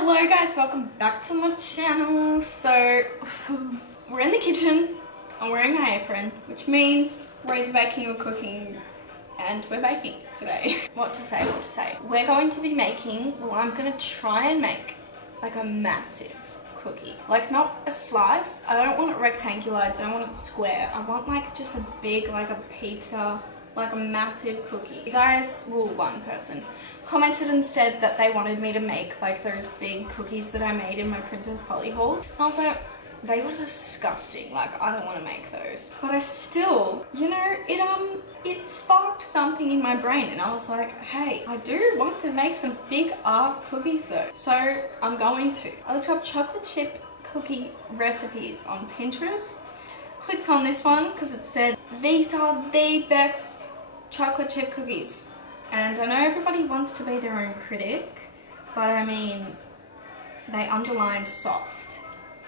Hello guys, welcome back to my channel. So we're in the kitchen. I'm wearing my apron, which means we're either baking or cooking, and we're baking today. What to say. We're going to be making, well, I'm gonna try and make like a massive cookie. Like not a slice. I don't want it rectangular, I don't want it square. I want like just a big, like a pizza, like a massive cookie. You guys, well, one person commented and said that they wanted me to make like those big cookies that I made in my Princess Polly haul. And I was like, they were disgusting. Like, I don't want to make those. But I still, you know, it sparked something in my brain, and I was like, hey, I do want to make some big ass cookies though. So I'm going to. I looked up chocolate chip cookie recipes on Pinterest. Clicked on this one because it said these are the best chocolate chip cookies. And I know everybody wants to be their own critic, but I mean, they underlined soft,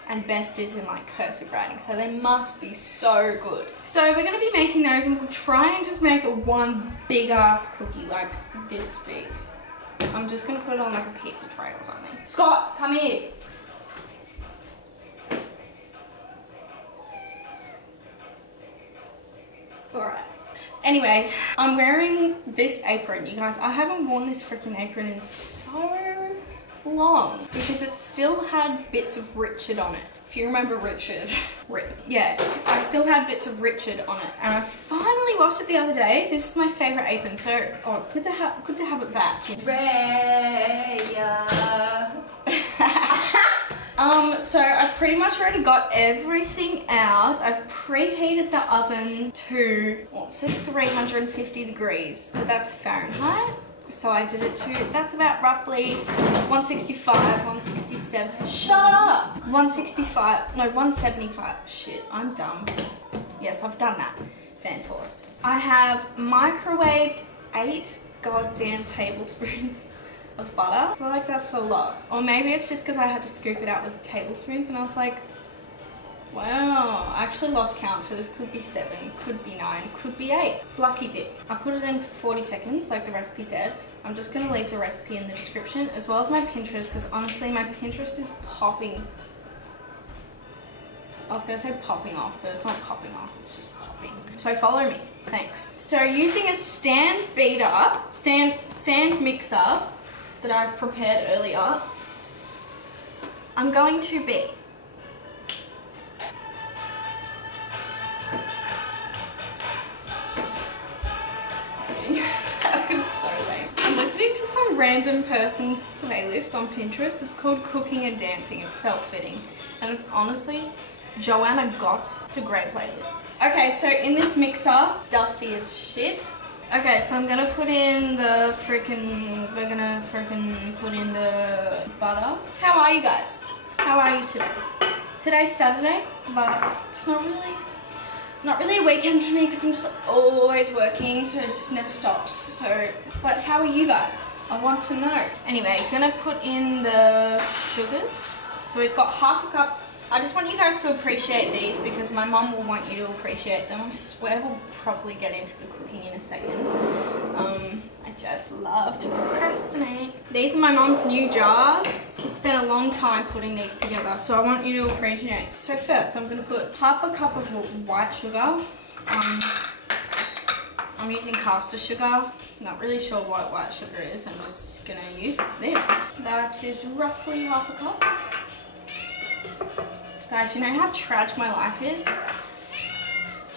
and best is in like cursive writing, so they must be so good. So we're gonna be making those, and we'll try and just make it one big ass cookie, like this big. I'm just gonna put it on like a pizza tray or something. Scott, come here. Alright. Anyway, I'm wearing this apron, you guys. I haven't worn this freaking apron in so long because it still had bits of Richard on it. If you remember Richard. Rip. Yeah, I still had bits of Richard on it, and I finally washed it the other day. This is my favorite apron, so good to have it back. So I've pretty much already got everything out. I've preheated the oven to, well, it says 350 degrees, but that's Fahrenheit. So I did it to, that's about roughly 165, 167. Shut up! 165, no, 175. Shit, I'm dumb. Yes, I've done that. Fan forced. I have microwaved 8 goddamn tablespoons of butter. I feel like that's a lot. Or maybe it's just because I had to scoop it out with tablespoons, and I was like, wow, I actually lost count, so this could be 7, could be 9, could be 8. It's lucky dip. I put it in for 40 seconds, like the recipe said. I'm just gonna leave the recipe in the description, as well as my Pinterest, because honestly, my Pinterest is popping. I was gonna say popping off, but it's not popping off, it's just popping. So follow me, thanks. So using a stand beater, stand mixer that I've prepared earlier, I'm going to be that was so lame. I'm listening to some random person's playlist on Pinterest. It's called Cooking and Dancing. It felt fitting. And it's honestly Joanna Gott. It's a great playlist. Okay, so in this mixer, dusty as shit. Okay, so I'm gonna put in the we're gonna put in the butter. How are you guys? How are you today? Today's Saturday, but it's not really a weekend for me because I'm just always working, so it just never stops. So, but how are you guys? I want to know. Anyway, gonna put in the sugars. So we've got half a cup. I just want you guys to appreciate these because my mum will want you to appreciate them. I swear we'll probably get into the cooking in a second. I just love to procrastinate. These are my mum's new jars. We spent a long time putting these together, so I want you to appreciate. So first, I'm gonna put half a cup of white sugar. I'm using caster sugar. Not really sure what white sugar is. I'm just gonna use this. That is roughly half a cup. Guys, you know how trash my life is?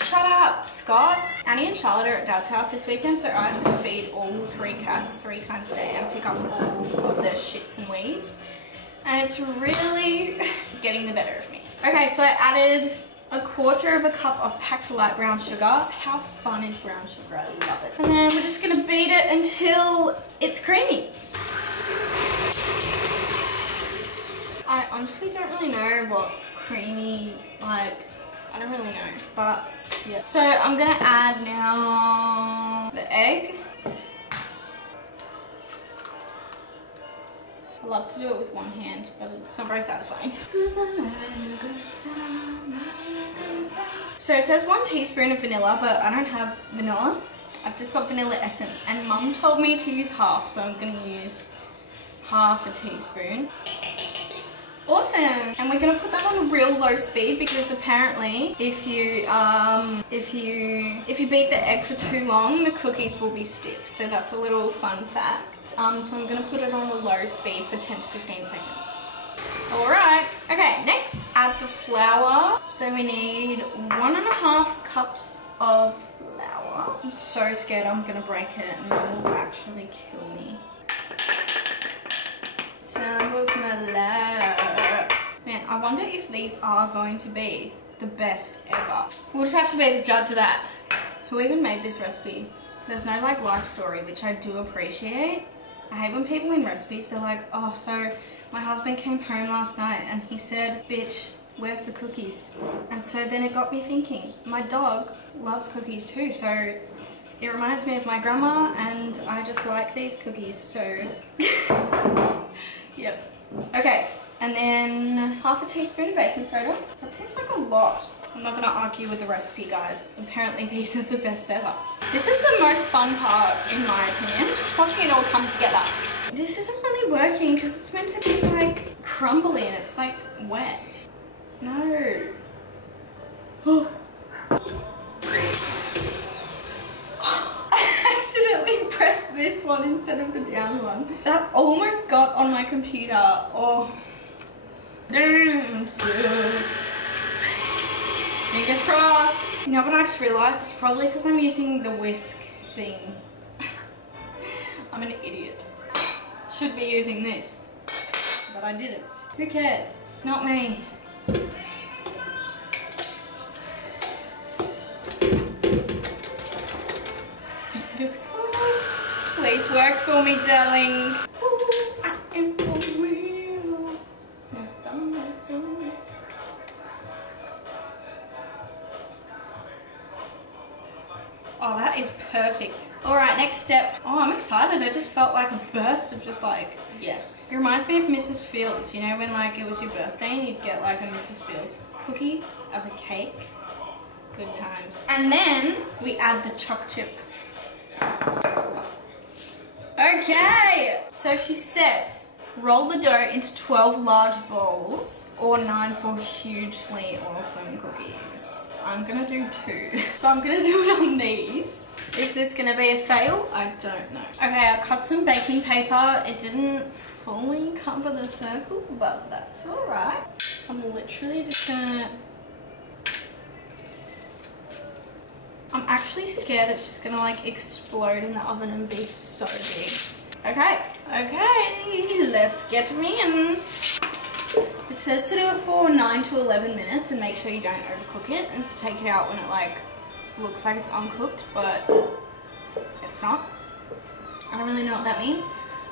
Shut up, Scott. Annie and Charlotte are at Dad's house this weekend, so I have to feed all 3 cats 3 times a day and pick up all of their shits and wees. And it's really getting the better of me. Okay, so I added 1/4 cup of packed light brown sugar. How fun is brown sugar? I love it. And then we're just gonna beat it until it's creamy. I honestly don't really know what creamy, like, I don't really know, but yeah. So I'm gonna add now the egg. I love to do it with one hand, but it's not very satisfying. So it says 1 teaspoon of vanilla, but I don't have vanilla. I've just got vanilla essence, and Mum told me to use half, so I'm gonna use half a teaspoon. Awesome. And we're gonna put that on a real low speed because apparently if you beat the egg for too long, the cookies will be stiff. So that's a little fun fact. So I'm gonna put it on a low speed for 10 to 15 seconds. Alright. Okay, next add the flour. So we need 1.5 cups of flour. I'm so scared I'm gonna break it and it will actually kill me. Some of my love. Man, I wonder if these are going to be the best ever. We'll just have to be the judge of that. Who even made this recipe? There's no like life story, which I do appreciate. I hate when people in recipes, they're like, oh, so my husband came home last night and he said, bitch, where's the cookies? And so then it got me thinking, my dog loves cookies too, so it reminds me of my grandma and I just like these cookies, so yep. Okay, and then half a teaspoon of baking soda. That seems like a lot. I'm not gonna argue with the recipe, guys. Apparently these are the best ever. This is the most fun part, in my opinion, just watching it all come together. This isn't really working because it's meant to be like crumbly and it's like wet. No. Oh. I accidentally pressed this one instead of the down one. That almost got on my computer. Oh. Fingers crossed. You know what I just realised? It's probably because I'm using the whisk thing. I'm an idiot. Should be using this. But I didn't. Who cares? Not me. Fingers crossed. Please work for me, darling. Ooh, I am for real. Oh, that is perfect. All right, next step. Oh, I'm excited. I just felt like a burst of just like, yes. It reminds me of Mrs. Fields, you know, when like it was your birthday and you'd get like a Mrs. Fields cookie as a cake. Good times. And then we add the choc chips. Okay, so she says, roll the dough into 12 large balls or 9 for hugely awesome cookies. I'm gonna do 2. So I'm gonna do it on these. Is this gonna be a fail? I don't know. Okay, I cut some baking paper. It didn't fully cover the circle, but that's all right. I'm literally just gonna... I'm actually scared it's just gonna like explode in the oven and be so big. Okay, let's get them in. It says to do it for 9 to 11 minutes and make sure you don't overcook it and to take it out when it like looks like it's uncooked, but it's not. I don't really know what that means,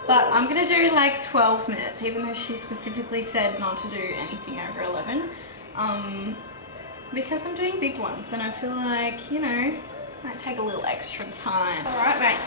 but I'm gonna do like 12 minutes even though she specifically said not to do anything over 11 because I'm doing big ones and I feel like, you know, might take a little extra time. Alright, mate.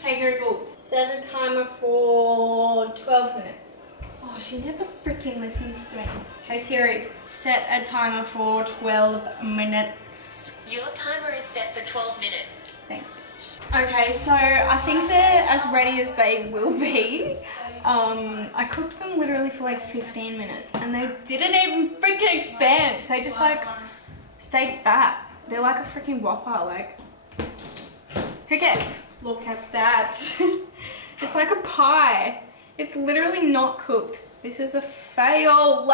Hey Google, set a timer for 12 minutes. Oh, she never freaking listens to me. Hey Siri, set a timer for 12 minutes. Your timer is set for 12 minutes. Thanks, bitch. Okay, so I think they're as ready as they will be. I cooked them literally for like 15 minutes and they didn't even freaking expand. They just like stayed fat. They're like a freaking Whopper, like, who cares? Look at that. It's like a pie. It's literally not cooked. This is a fail.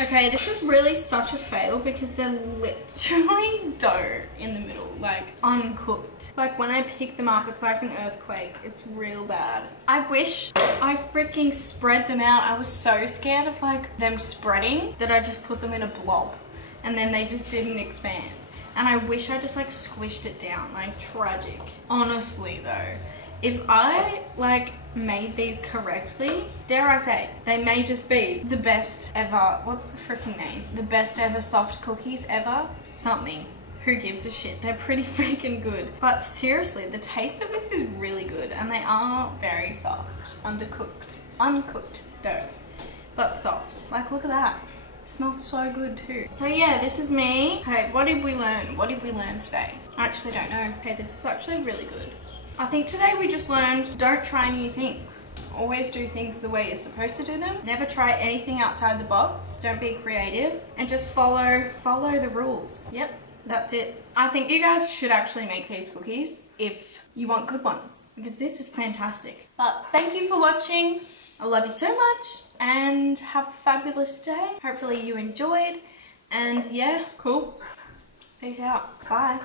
Okay, this is really such a fail because they're literally dough in the middle, like uncooked. Like when I pick them up, it's like an earthquake. It's real bad. I wish I freaking spread them out. I was so scared of like them spreading that I just put them in a blob and then they just didn't expand. And I wish I just like squished it down, like tragic. Honestly though, if I like made these correctly, dare I say, they may just be the best ever, what's the freaking name? The best ever soft cookies ever? Something. Who gives a shit? They're pretty freaking good. But seriously, the taste of this is really good and they are very soft. Undercooked. Uncooked dough, but soft. Like look at that. It smells so good too. So yeah, this is me. Hey, what did we learn? What did we learn today? I actually don't know. Okay, this is actually really good. I think today we just learned don't try new things. Always do things the way you're supposed to do them. Never try anything outside the box. Don't be creative and just follow the rules. Yep, that's it. I think you guys should actually make these cookies if you want good ones, because this is fantastic. But thank you for watching. I love you so much and have a fabulous day. Hopefully you enjoyed, and yeah, cool. Peace out. Bye.